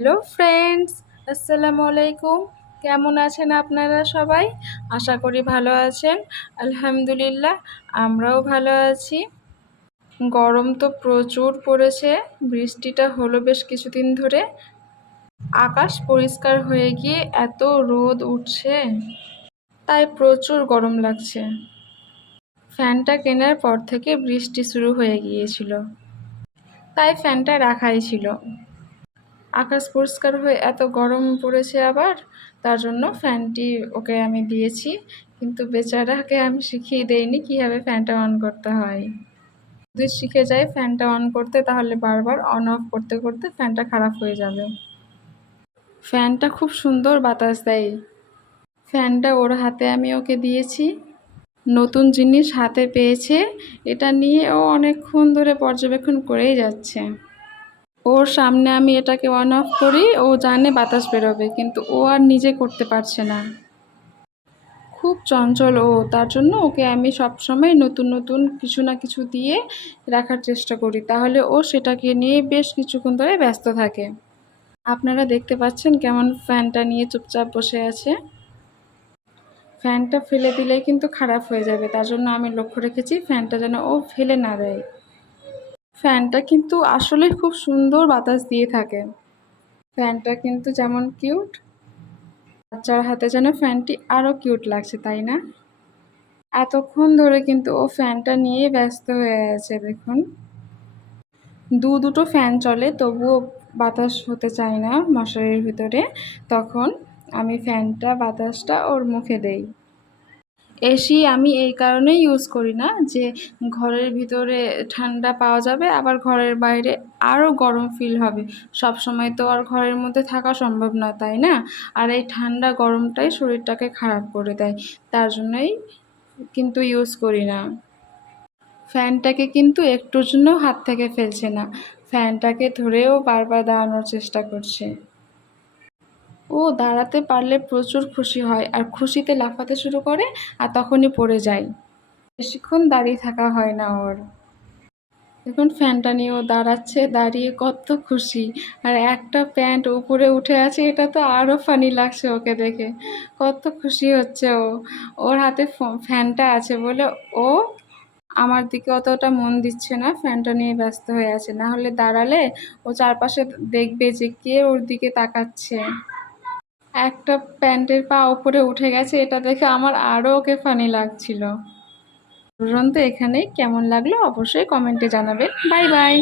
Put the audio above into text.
Hello friends, আসসালামু আলাইকুম। কেমন আছেন আপনারা সবাই? আশা করি ভালো আছেন। আলহামদুলিল্লাহ, আমরাও ভালো আছি। গরম তো প্রচুর পড়েছে। বৃষ্টিটা হলো বেশ কিছুদিন ধরে। আকাশ পরিষ্কার হয়ে গিয়ে এত রোদ উঠছে, তাই প্রচুর গরম লাগছে। ফ্যানটা কেনার পর থেকে বৃষ্টি শুরু হয়ে গিয়েছিল, তাই ফ্যানটা রাখাই ছিল। আকাশ পরিষ্কার হয়ে এত গরম পড়েছে আবার, তার জন্য ফ্যানটি ওকে আমি দিয়েছি, কিন্তু বেচারাকে আমি শিখিয়ে দেইনি কীভাবে ফ্যানটা অন করতে হয়। যদি শিখে যায় ফ্যানটা অন করতে, তাহলে বারবার অন অফ করতে করতে ফ্যানটা খারাপ হয়ে যাবে। ফ্যানটা খুব সুন্দর বাতাস দেয়। ফ্যানটা ওর হাতে আমি ওকে দিয়েছি। নতুন জিনিস হাতে পেয়েছে, এটা নিয়ে ও অনেকক্ষণ ধরে পর্যবেক্ষণ করেই যাচ্ছে। ওর সামনে আমি এটাকে অন অফ করি, ও জানে বাতাস বেরোবে, কিন্তু ও আর নিজে করতে পারছে না। খুব চঞ্চল ও, তার জন্য ওকে আমি সবসময় নতুন নতুন কিছু না কিছু দিয়ে রাখার চেষ্টা করি, তাহলে ও সেটাকে নিয়ে বেশ কিছুক্ষণ ধরে ব্যস্ত থাকে। আপনারা দেখতে পাচ্ছেন কেমন ফ্যানটা নিয়ে চুপচাপ বসে আছে। ফ্যানটা ফেলে দিলে কিন্তু খারাপ হয়ে যাবে, তার জন্য আমি লক্ষ্য রেখেছি ফ্যানটা যেন ও ফেলে না দেয়। ফ্যানটা কিন্তু আসলে খুব সুন্দর বাতাস দিয়ে থাকে। ফ্যানটা কিন্তু যেমন কিউট, বাচ্চার হাতে যেন ফ্যানটি আরও কিউট লাগছে, তাই না? এতক্ষণ ধরে কিন্তু ও ফ্যানটা নিয়ে ব্যস্ত হয়ে আছে। দেখুন, দুটো ফ্যান চলে, তবুও বাতাস হতে চায় না মশারির ভিতরে। তখন আমি বাতাসটা ওর মুখে দেই। এসি আমি এই কারণেই ইউজ করি না যে ঘরের ভিতরে ঠান্ডা পাওয়া যাবে, আবার ঘরের বাইরে আরও গরম ফিল হবে। সব সময় তো আর ঘরের মধ্যে থাকা সম্ভব না, তাই না? আর এই ঠান্ডা গরমটাই শরীরটাকে খারাপ করে দেয়, তার জন্যই কিন্তু ইউজ করি না। ফ্যানটাকে কিন্তু একটুর জন্যও হাত থেকে ফেলছে না, ফ্যানটাকে ধরেও বারবার দাঁড়ানোর চেষ্টা করছে। ও দাঁড়াতে পারলে প্রচুর খুশি হয়, আর খুশিতে লাফাতে শুরু করে, আর তখনই পড়ে যায়। বেশিক্ষণ দাঁড়িয়ে থাকা হয় না ওর। দেখুন ফ্যানটা নিয়ে ও দাঁড়াচ্ছে, দাঁড়িয়ে কত খুশি। আর একটা প্যান্ট উপরে উঠে আছে, এটা তো আরও ফানি লাগছে ওকে দেখে। কত খুশি হচ্ছে ও। ওর হাতে ফ্যানটা আছে বলে ও আমার দিকে অতটা মন দিচ্ছে না, ফ্যানটা নিয়ে ব্যস্ত হয়ে আছে। না হলে দাঁড়ালে ও চারপাশে দেখবে যে কে ওর দিকে তাকাচ্ছে। একটা প্যান্টের পা উপরে উঠে গেছে, এটা দেখে আমার আরও ওকে ফানি লাগছিল। তো এখানেই কেমন লাগলো অবশ্যই কমেন্টে জানাবেন। Bye bye.